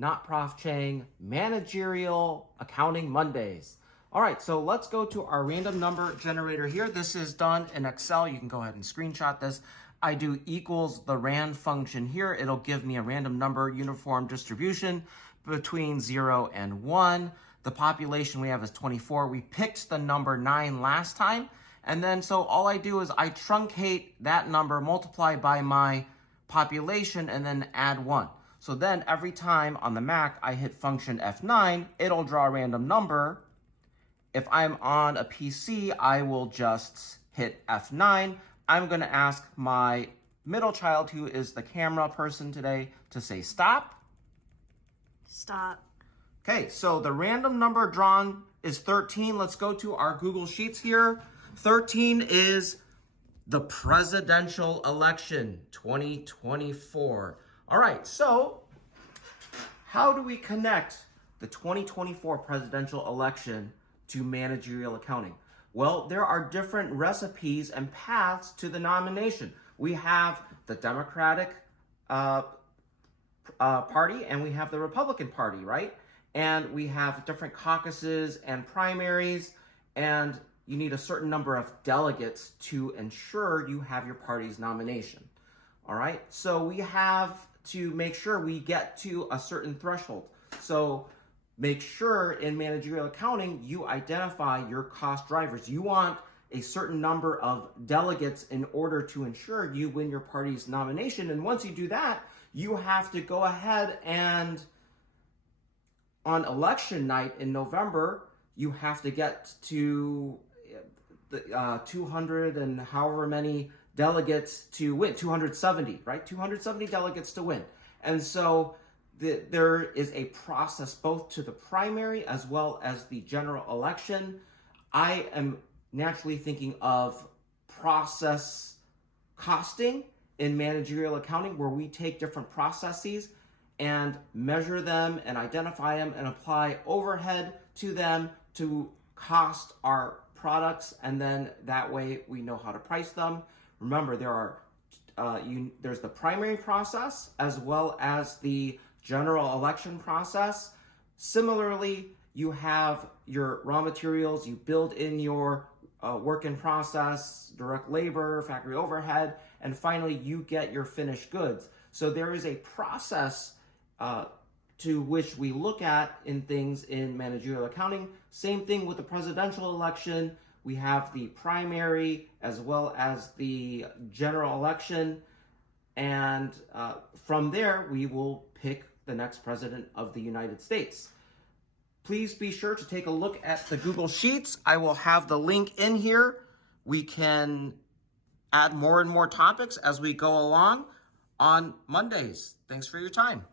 not Prof. Chang, Managerial Accounting Mondays. All right, so let's go to our random number generator here. This is done in Excel. You can go ahead and screenshot this. I do equals the rand function here. It'll give me a random number uniform distribution between 0 and 1. The population we have is 24. We picked the number 9 last time. And then so all I do is I truncate that number, multiply by my population, and then add 1. So then every time on the Mac I hit function F9, it'll draw a random number. If I'm on a PC, I will just hit F9. I'm going to ask my middle child, who is the camera person today, to say stop. Stop. Okay, so the random number drawn is 13. Let's go to our Google Sheets here. 13 is the presidential election 2024. All right, so how do we connect the 2024 presidential election to managerial accounting? Well, there are different recipes and paths to the nomination. We have the Democratic Party and we have the Republican Party, right? And we have different caucuses and primaries, and you need a certain number of delegates to ensure you have your party's nomination. All right, so we have to make sure we get to a certain threshold. So make sure in managerial accounting, you identify your cost drivers. You want a certain number of delegates in order to ensure you win your party's nomination. And once you do that, you have to go ahead and on election night in November, you have to get to the 200 and however many delegates to win, 270, right? 270 delegates to win. And so there is a process both to the primary as well as the general election. I am naturally thinking of process costing in managerial accounting, where we take different processes and measure them and identify them and apply overhead to them to cost our products, and then that way we know how to price them. Remember, there's the primary process as well as the general election process. Similarly, you have your raw materials, you build in your work in process, direct labor, factory overhead, and finally you get your finished goods. So there is a process to which we look at in things in managerial accounting. Same thing with the presidential election. We have the primary as well as the general election. And from there, we will pick the next president of the United States. Please be sure to take a look at the Google Sheets. I will have the link in here. We can add more and more topics as we go along on Mondays. Thanks for your time.